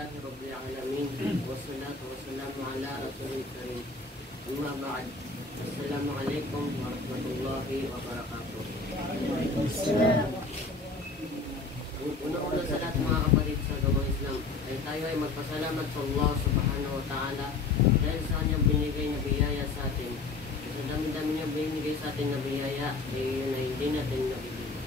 Alhamdulillahi Rabbil Alamin. Wassalatu wassalamu ala Rasulil Karim. Amma ba'd. Assalamualaikum warahmatullahi wabarakatuh. Una-una sa lahat mga kapatid sa agamang Islam ay tayo ay magpasalamat sa Allah subhanahu wa ta'ala dahil sa kanyang binigay na biyaya sa atin. Sa dami-dami niya binigay sa atin na biyaya ay yun ay hindi natin nabibigay.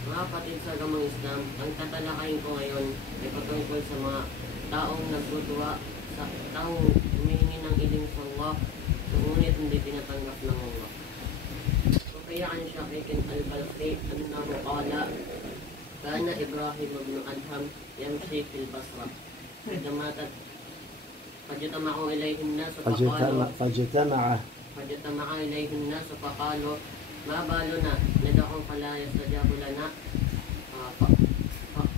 Mga kapatid sa agamang Islam, ang tatalakayin ko ngayon ay patungkol sa mga taong nagtutuwa, sa taong humihingi ng iling sa Allah, ngunit hindi tinatanggap ng Allah. So kaya ang Shaykh al-Balkhi annahu qala kana Ibrahim ibn Adham yamshi fil Basra fajtama'u ilayhi an-nas fajtama'a ilayhi an-nas faqalu ma baluna nad'u fala yastajabu lana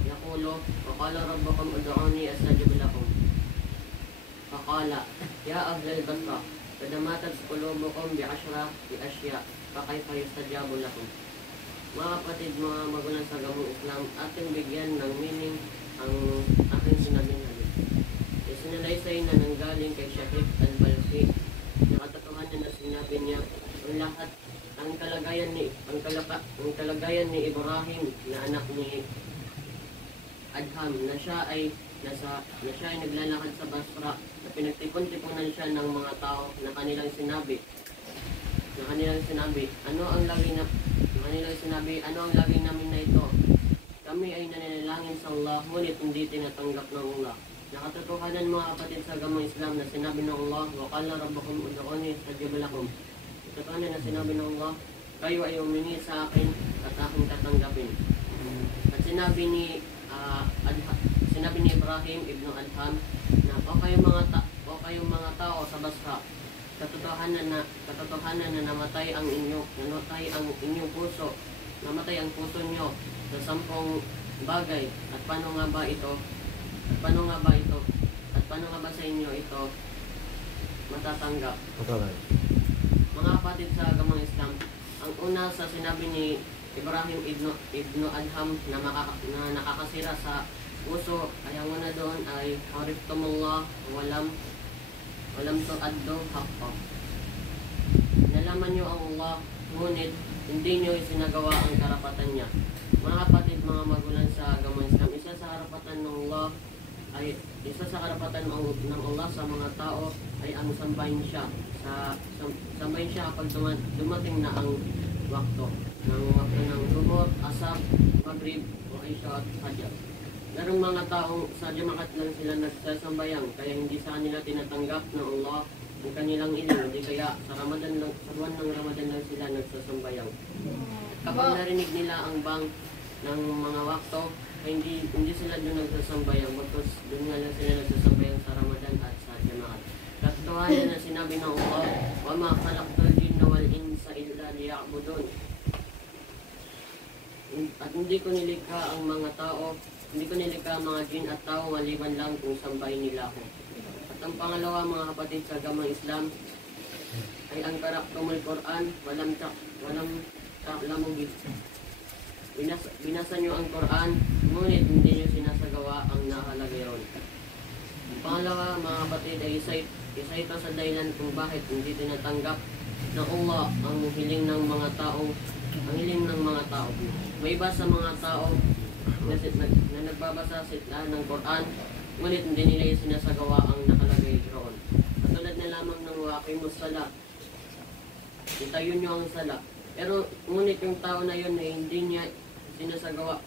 yaqulu wa qala rabbukum ud'uni astajib lakum faqala ya ahlal Basra qad matat qulubukum bi ashya fa kayfa yastajabu lakum. Mga kapatid, mga magulang sa agamang Islam, ating bigyan ng meaning ang aking sinabing halip. Isinalaysay na nanggaling kay Shaykh al-Balkhi. Nakatotohanan na sinabi niya ang lahat, ang kalagayan ni Ibrahim na anak ni Adham na siya ay naglalakad sa Basra na pinagtipon-tipunan siya ng mga tao na kanilang sinabi, ano ang laging namin na ito? Kami ay nananalangin sa Allah, ngunit hindi tinatanggap ng Allah. Nakatotohanan mga kapatid sa agamang Islam na sinabi ng Allah, wa qala rabbukum ud'uni astajib lakum. Katotohanan na sinabi ng Allah, kayo ay humingi sa akin at aking tatanggapin. At sinabi ni Ibrahim ibn Adham na o kayong mga tao sa Basra, katotohanan na namatay ang inyong puso, namatay ang puso nyo sa 10 bagay. At paano nga ba sa inyo ito matatanggap? Mga kapatid sa agamang Islam, ang una sa sinabi ni Ibrahim ibn Adham na nakakasira sa puso ay ang una doon ay hariftumullah walam tu'addu haqqa. Nalaman nyo ang Allah, ngunit hindi nyo isinagawa ang karapatan niya. Mga kapatid, mga magulang sa agamang Islam, isa sa karapatan ng Allah sa mga tao ay ang sambahin siya. Sambahin siya kapag dumating na ang wakto ng Zuhur, Asar, Maghrib, o Isha at Fajr. Merong mga taong sa jamaat lang sila nagsasambayang, kaya hindi sa kanila tinatanggap ng Allah ang kanilang iling, hindi kaya sa buwan ng Ramadan lang sila nagsasambayang. Kapag narinig nila ang bang ng mga wakto, ay hindi sila doon nagsasambayang, bakos doon nga lang sila nagsasambayang sa Ramadan at sa jamaat. Katotohanan na sinabi ng Allah, wa ma khalaqtul jinna wal insa illa liya'budun. At hindi ko nilikha ang mga mga jin at tao maliban lang kung sambahin nila ako. At ang pangalawa mga kapatid sa agamang Islam ay ang karaktumul Quran, walam ta'lamung. Binasa nyo ang Quran, ngunit hindi nyo sinasagawa ang nakalagay ron. Ang pangalawa mga kapatid ay isa ito sa dahilan kung bakit hindi tinatanggap ng Allah ang hiling ng mga tao. May iba sa mga tao na nagbabasa sila ng Quran, ngunit hindi nila sinasagawa ang nakalagay roon. Katulad na lamang ng waqimus sala, itayo nyo ang sala. Pero ngunit yung tao na yun ay hindi niya sinasagawa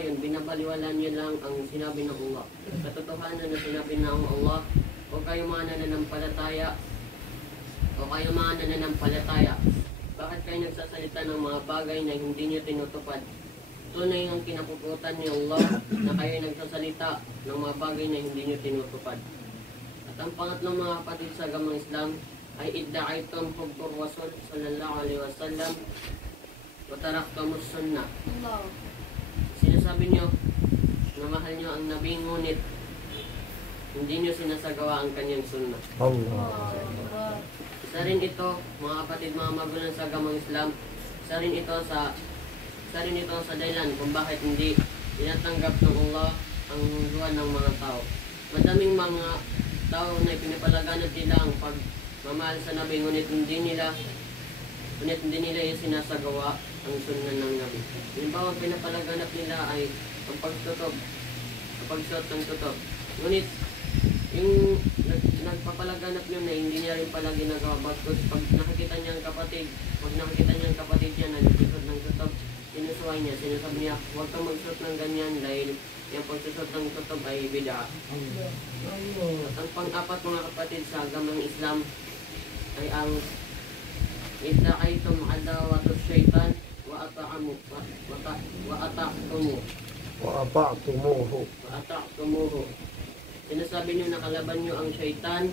yun, binabaliwala niya lang ang sinabi ng Allah. Katotohanan na sinabi ng Allah, o kayo mga nananampalataya, bakit kayo nagsasalita ng mga bagay na hindi niyo tinutupad? Tunay ang kinapuputan ni Allah na kayo nagsasalita ng mga bagay na hindi niyo tinutupad. At ang pangatlong mga kapatid sa agamang Islam ay idda'aytum hubbur Rasul sallallahu alaihi wasallam wa taraktumus sunnah. Sinasabi niyo na mahal niyo ang Nabi, ngunit hindi niyo sinasagawa ang kanyang sunnah. Isa rin ito, mga kapatid, mga magulang sa agamang Islam, isa rin ito sa dahilan kung bakit hindi tinatanggap ng Allah ang luha ng mga tao. Madaming mga tao na pinapalaganap nila ang pagmamahal sa Nabi, ngunit hindi nila yung sinasagawa ang sunan ng Nabi. Halimbawa, ang pinapalaganap nila ay ang pagsuot ng tutok. Ngunit yung nagpapalaganap nyo na hindi niya rin pala ginagawa, bagkus pag nakikita niyang kapatid niya na nagsusot ng tutok, sinusuway niya, sinasabi niya, huwag kang magsuot ng ganyan dahil yung pagsusot ng tutok ay bid'a. At ang pang-apat mga kapatid sa agamang Islam ay ang idda'aytum adawatus syaitan wa ata'tumuhu. Sinasabi niyo na kalaban niyo ang syaitan,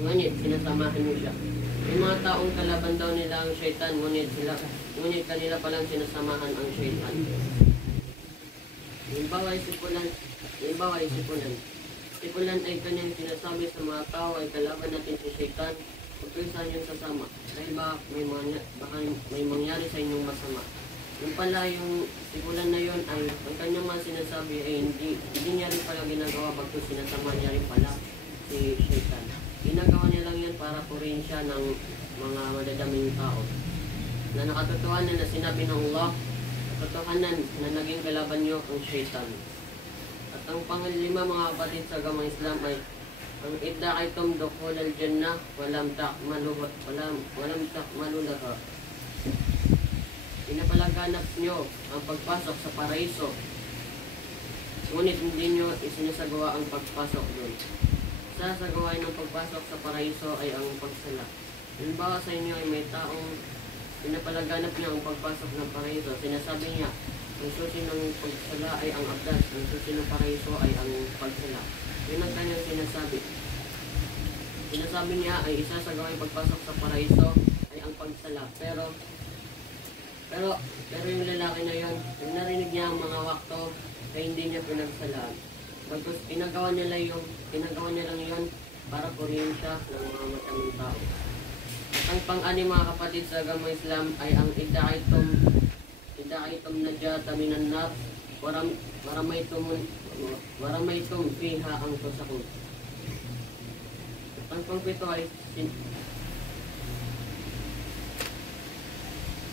ngunit sinasamahan niyo siya. May mga taong kalaban daw nila ang syaitan, ngunit kanila palang sinasamahan ang syaitan. Halimbawa ay sipulan. Sipulan ay kanyang sinasabi sa mga tao ay kalaban natin si syaitan, huwag saan yung sasama. Dahil baka may mangyari sa inyong masama. Yung pala yung sipulan na yun ay ang kanyang mga sinasabi ay hindi niya rin pala ginagawa, bagkus sinasama niya rin pala si syaitan. Ginagawa niya lang yan para purihin siya ng mga madadaming tao. Na nakatotohanan na sinabi ng Allah, katotohanan na naging kalaban niyo ang syaitan. At ang pangalima mga kapatid sa agamang Islam ay ang idda'aytum dukhul al-jannah walam ta'malu laha. Pinapalaganap nyo ang pagpasok sa paraiso, ngunit hindi nyo isinasagawa ang pagpasok doon. Sasagawain ng pagpasok sa paraiso ay ang pagsala. Halimbawa sa inyo ay may taong pinapalaganap niya ang pagpasok ng paraiso. Sinasabi niya, ang susi ng pagsala ay ang abdas, ang susi ng paraiso ay ang pagsala. Yun ang kanyang sinasabi. Sinasabi niya ay isasagawa yung pagpasok sa paraiso ay ang pagsala. Pero yung lalaki na yun, yung narinig niya ang mga wakto, kaya hindi niya pinagsalaan. Bagkus pinagawa niya lang yun para purihin siya ng mga matamang tao. At ang pang-anim mga kapatid sa agamang Islam ay ang idda'aytum najata minan nar waramaytum fiha ang tusakun. At ang pang-pito ay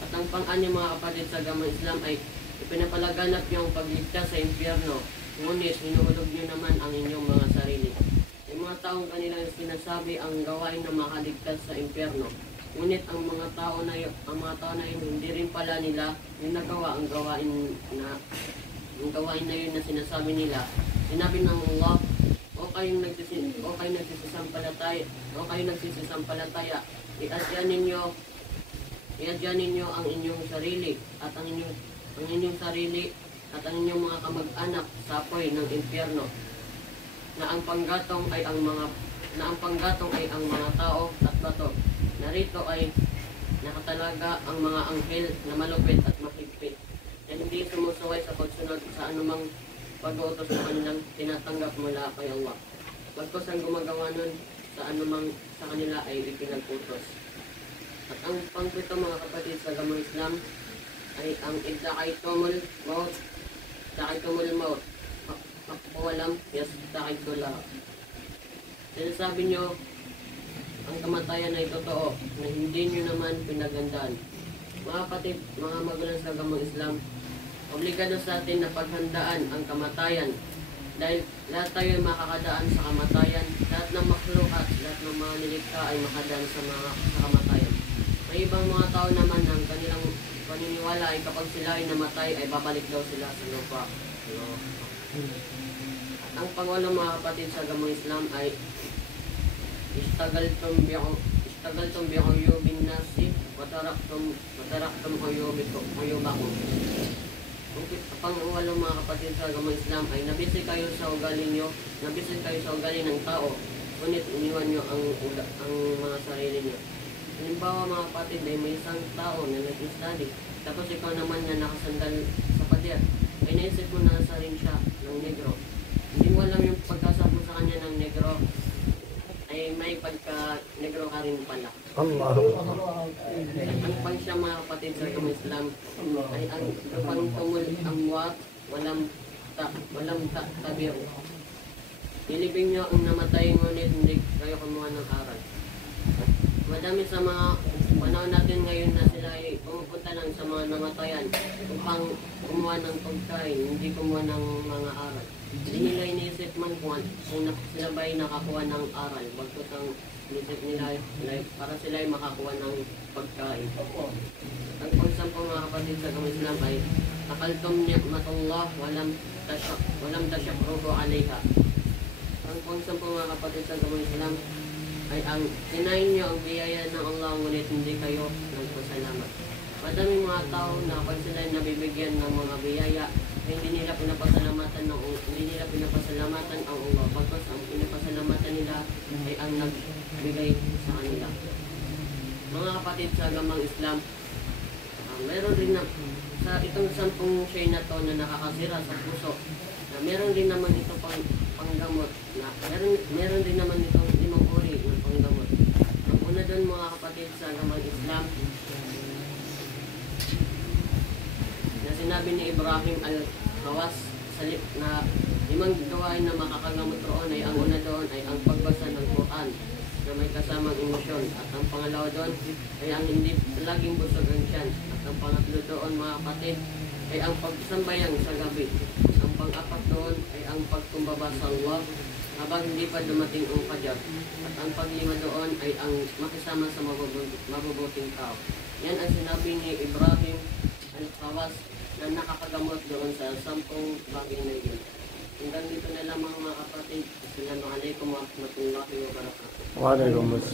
At ang pang-anim mga kapatid sa agamang Islam ay ipinapalaganap niyo ang pagligtas sa impyerno, ngunit hinuhulog niyo naman ang inyong mga sarili. Yung mga taong kanilang sinasabi ang gawain na makaligtas sa impyerno, ngunit ang mga tao na yun hindi rin pala nila yung nagawa ang gawain na yun na sinasabi nila. Sinabi ng Allah, o kayong nagsisisampalataya, iadyan ninyo ang inyong sarili at ang inyong mga kamag-anak sa apoy ng impyerno, na ang panggatong ay ang mga tao at bato. Narito ay nakatalaga ang mga anghel na malupit at mahigpit, na hindi sumusuway sa pagsunod sa anumang pag-uutos na kanilang tinatanggap mula kay Allah. Bagkus ang gumagawa nun sa anumang sa kanila ay ipinagputos. At ang pangpito mga kapatid sa agamang Islam ay ang idda'aytumul maut walam yasta'idullah. Sinasabi nyo ang kamatayan ay totoo na hindi nyo naman pinagandaan. Mga kapatid, mga magulang sa agamang Islam, obligado sa atin na paghandaan ang kamatayan dahil lahat tayo ay makakadaan sa kamatayan. Lahat ng makhlukat, lahat ng mga nilikha ay makadaan sa kamatayan. May ibang mga tao naman ang kanilang paniniwala ay kapag sila ay namatay ay babalik daw sila sa lupa. At ang pangwalong mga kapatid sa agamang Islam ay istagaltum bi'uyubin nasi wa taraktum uyubakum. Ang pangwalong mga kapatid sa agamang Islam ay nabisi kayo sa ugali ng tao, ngunit iniwan nyo ang mga sarili nyo. Halimbawa mga kapatid ay may isang tao na nag-study, tapos ikaw naman na nakasandal sa pader, ay naisip mo na nasa rin siya ng negro. Hindi mo alam yung pagkasap mo sa kanya ng negro ay may pagka-negro ka rin pala. Ang pang siya mga kapatid sa agamang Islam ay ang tumul amwat tabiyo. Nilibing niyo ang namatay, ngunit hindi kayo kumuha ng aral. Madami sa mga panahon natin ngayon na sila ay pumupunta lang sa mga namatayan upang kumuha ng pagkain, hindi kumuha ng mga aral. Hindi nila iniisip man kung sila ba ay nakakuha ng aral, bagkot ang inisip nila para sila ay makakuha ng pagkain. Ang pagsampo mga kapatid sa Islam ay akaltum ni'matullah walam tasyakruhu alaiha. Ang pagsampo mga kapatid sa Islam ay ang sinayin niyo ang biyaya ng Allah, ngunit hindi kayo nagpasalamat. Madaming mga tao na kapag sila nabibigyan ng mga biyaya ay hindi nila pinapasalamatan ang Allah, bagkus ang pinapasalamatan nila ay ang nagbigay sa kanila. Mga kapatid sa gamang Islam, meron rin na sa itong 10 shay na to na nakakasira sa puso, na meron din naman ito panggamot, na meron din naman itong 5 uri ng panggamot. Ang una doon mga kapatid sa gamang Islam, na sinabi ni Ibrahim al-Khawas na 5 gawain na makakagamot roon ay ang una doon ay ang pagbasa ng Quran na may kasamang emosyon, at ang pangalawa doon ay ang hindi laging busog ang tiyan, at ang pangatlo doon mga kapatid ay ang pagsambayang sa gabi. Ang pang-apat doon ay ang pagkumbaba sa Allah habang hindi pa dumating ang Fajr, at ang panglima doon ay ang makisama sa mabubuting tao. Yan ang sinabi ni Ibrahim al-Khawas na nakakagamot doon sa 10 bagay na yun. Hanggang dito na lamang mga kapatid. Assalamualaikum warahmatullahi wabarakatuh. Waalaikumsalam.